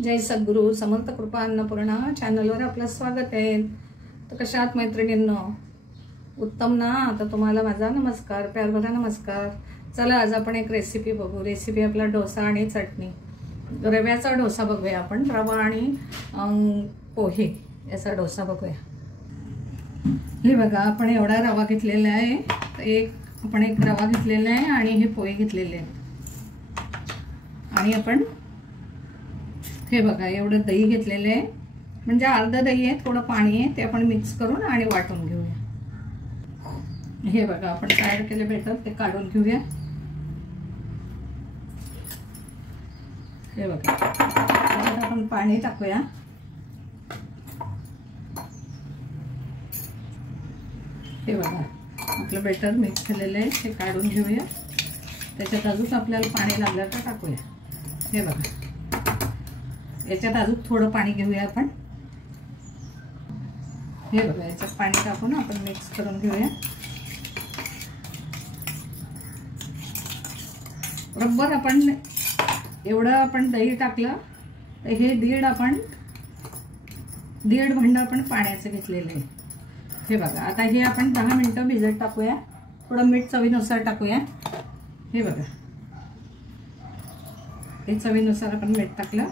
जय सद्गुरु समर्थ कृपा अन्नपूर्णा चॅनलवर आपलं स्वागत आहे। तर कशा आहात मैत्रिणींनो? उत्तम ना? तर तुम्हाला माझा नमस्कार, प्यार भरा नमस्कार। चला आज आपण एक रेसिपी बघू। रेसिपी आपला डोसा आणि चटणी, रव्याचा डोसा बघूया आपण। रवा आणि पोहे याचा डोसा बघूया। हे बघा, आपण एवढा रवा घेतलेला आहे, आपण एक रवा घेतलेला आहे आणि हे पोहे घेतलेले आहेत। आणि आपण हे बघा एवढं दही घेतलेलं आहे, म्हणजे अर्ध दही आहे, थोडं पाणी आहे, ते आपण मिक्स करून आणि वाटून घेऊया। हे बघा आपण तयार केले बेटर ते काढून घेऊया। हे बघा आता आपण पाणी टाकूया। हे बघा आपलं बेटर मिक्स केलेलं आहे, ते काढून घेऊया। त्याच्यात अजून आपल्याला पाणी लागलं तर टाकूया। हे बघा याच्यात अजून थोडं पाणी घेऊया आपण। हे बघा याच्यात पाणी टाकून आपण मिक्स करून घेऊया। बरोबर आपण एवढं आपण दही टाकलं तर हे दीड भांड आपण पाण्याचं घेतलेलं आहे। हे बघा आता हे आपण 10 मिनिटं भिजत टाकूया। थोडं मीठ चवीनुसार टाकूया। हे बघा हे चवीनुसार आपण मीठ टाकलं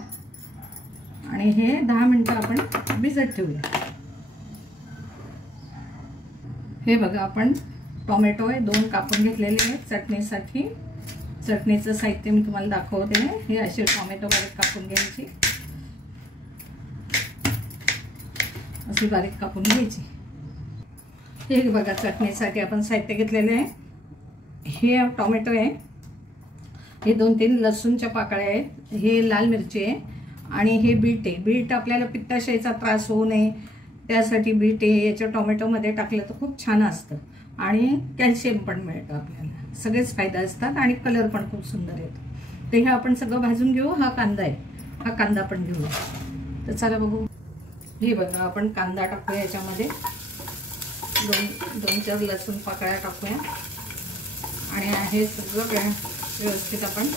आणि हे 10 मिनिटं आपण भिजत ठेवूया। हे बघा आपण टोमॅटो आहे 2 कापून घेतलेले आहेत चटणीसाठी। चटणीचं साहित्य मी तुम्हाला दाखवते। हे असे टोमॅटो बारीक कापून घ्यायची, अशी बारीक कापून घ्यायची। हे बघा चटणीसाठी आपण साहित्य घेतलेले आहे। हे टोमॅटो आहे, हे 2-3 लसूणच्या पाकळ्या आहेत, हे लाल मिरची आहे आणि हे बीट आहे। बीट आपल्याला पित्ताशयाचा त्रास होऊ नये त्यासाठी बीट आहे। याच्या टोमॅटोमध्ये टाकलं तर खूप छान असतं आणि कॅल्शियम पण मिळतं आपल्याला, सगळेच फायदा असतात आणि कलर पण खूप सुंदर येतो। तर हे आपण सगळं भाजून घेऊ। हा कांदा आहे, हा कांदा पण घेऊ। तर चला बघू। हे बघा आपण कांदा टाकूया याच्यामध्ये, 2-4 लसूण पाकळ्या टाकूया आणि हे सगळं व्यवस्थित आपण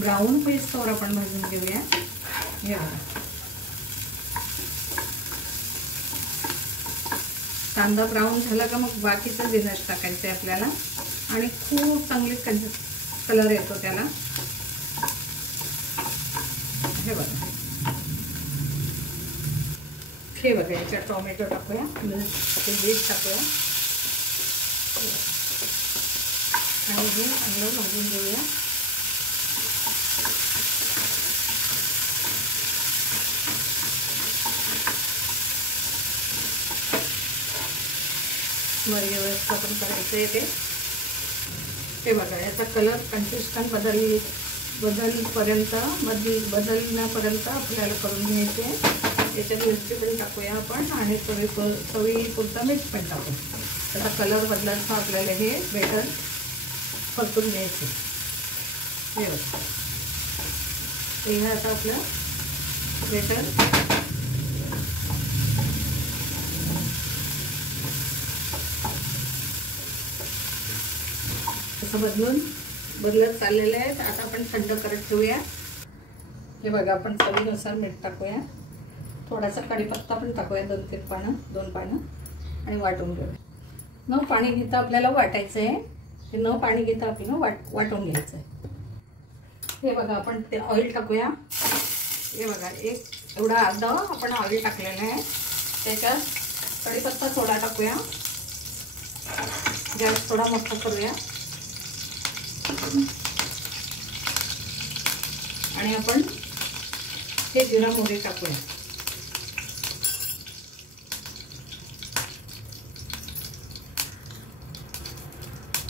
ब्राऊन पेस्टवर आपण भाजून घेऊया। हे बघा कांदा ब्राऊन झाला का मग बाकीचं जिन्नस टाकायचं आहे आपल्याला आणि खूप चांगले कलर येतो त्याला। हे बघा याच्यात टोमॅटो टाकूया, बीट टाकूया आणि हे चांगलं भाजून घेऊया। व्यवस्थापन करायचं आहे ते। हे बघा याचा कलर कन्सिस्टंट बदलण्यापर्यंत आपल्याला करून घ्यायचे। याच्यात मिरची पण टाकूया आपण आणि चवीपुरतं मीठ पण टाकू। त्याचा कलर बदलायचा आपल्याला हे बेटर परतून घ्यायचे। हे बघा हे आता आपलं बेटर असं बदलत चाललेलं आहे। आता आपण थंड करत ठेवूया। हे बघा आपण चवीनुसार मीठ टाकूया, थोडासा कढीपत्ता पण टाकूया, 2 पानं आणि वाटून घेऊया। न पाणी घेता आपल्याला वाटायचं आहे, हे न पाणी घेता आपल्याला वाटून घ्यायचं आहे। हे बघा आपण ते ऑइल टाकूया। हे बघा एवढा अर्धा आपण ऑइल टाकलेलं आहे। त्याच्यात कढीपत्ता थोडा टाकूया, गॅस थोडा मोठा करूया आणि आपण हे जिरा मोहरी टाकूया।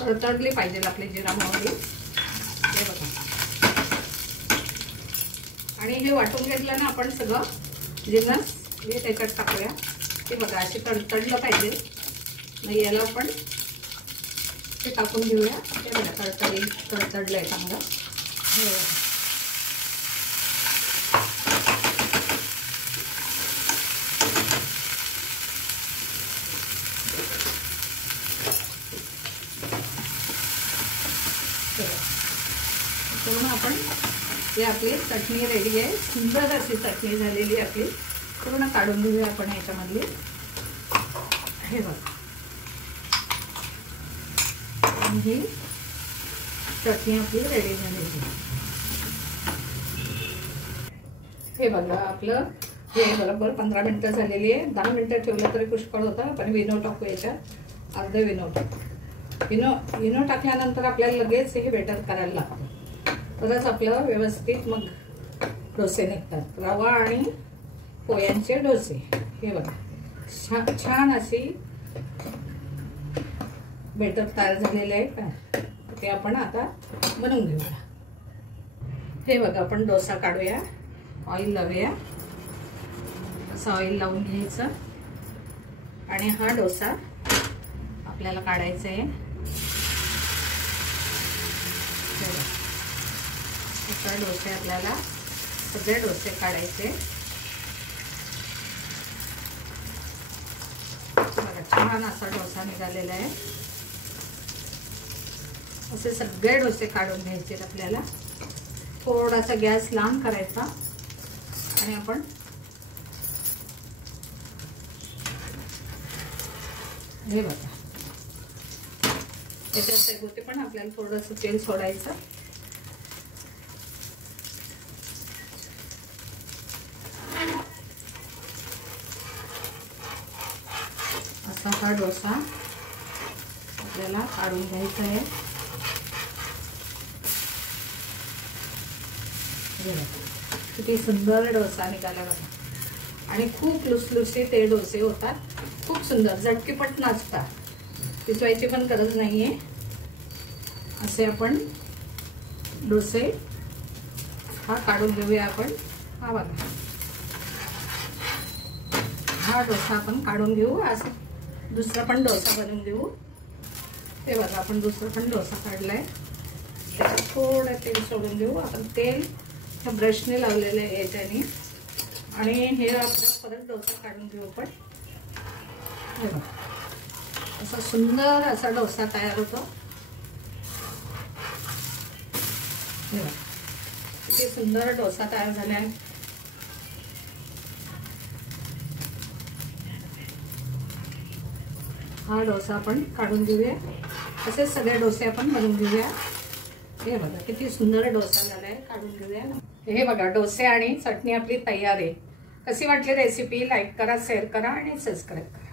तडतडली पाहिजे आपली जिरा मोहरी। हे बघा आणि हे वाटून घेतलं ना आपण सगळं जिन्नस हे त्याच्यात टाकूया। हे बघा अशी तडतडलं पाहिजे, नाही याला आपण ते टाकून घेऊया। हे बघा तडतडलंय चांगलं। पूर्ण आपण ही आपली चटणी रेडी आहे. सुंदर अशी चटणी झालेली आपली. पूर्ण काढून घेऊया आपण याच्यामधली. हे बघा, ही चटणी आपली रेडी झालेली. हे बघा आपलं हे बरोबर 15 मिनिटं झालेली आहे. 10 मिनिटं ठेवलं तरी पुष्कळ होतं. पण विनो टाकू याच्यात, अर्धे विनो टाकू. विनो टाकल्यानंतर आपल्याला लगेच हे बेटर करायला लागतं, तरच आपलं व्यवस्थित मग डोसे निघतात. रवा आणि पोह्यांचे डोसे. हे बघा छान अशी बेटर तयार झालेले आहे का, ते आपण आता बनवून घेऊया. हे बघा आपण डोसा काढूया. ऑइल लावूया. असं ऑइल लावून घ्यायचं आणि हा डोसा आपल्याला काढायचा आहे. असा डोसे आपल्याला सगळे डोसे काढायचे. बघा छान असा डोसा निघालेला आहे. असे सगळे डोसे काढून घ्यायचे आपल्याला. थोडासा गॅस लांब करायचा आणि आपण हे बघा याच्यात होते, पण आपल्याला थोडंसं तेल सोडायचं. असा हा डोसा आपल्याला काढून घ्यायचा आहे. किती सुंदर डोसा निघाला बघा. आणि खूप लुसलुसीत ते डोसे होतात. खूप सुंदर, झटकीपट नाचतात. पिसवायची पण गरज नाहीये. असे आपण डोसे हा काढून घेऊया आपण. हा बघा हा डोसा आपण काढून घेऊ. असं दुसरा पण डोसा बनवून घेऊ. ते बघा आपण दुसरा पण डोसा काढलाय. त्याच्यात थोडं तेल सोडून घेऊ आपण. तेल ह्या ब्रशने लावलेलं आहे याच्याने. आणि हे आपण परत डोसा काढून घेऊ आपण. हे बघा असा सुंदर असा डोसा तयार होतो. हे बघा किती सुंदर डोसा तयार झाला आहे. हा डोसा आपण काढून घेऊया. असे सगळे डोसे आपण बनवून घेऊया. हे बघा किती सुंदर डोसा झालाय. काढून घेऊया. हे बघा डोसे आणि चटणी आपली तयार आहे. कशी वाटली रेसिपी? लाईक करा, शेअर करा आणि सबस्क्राईब करा.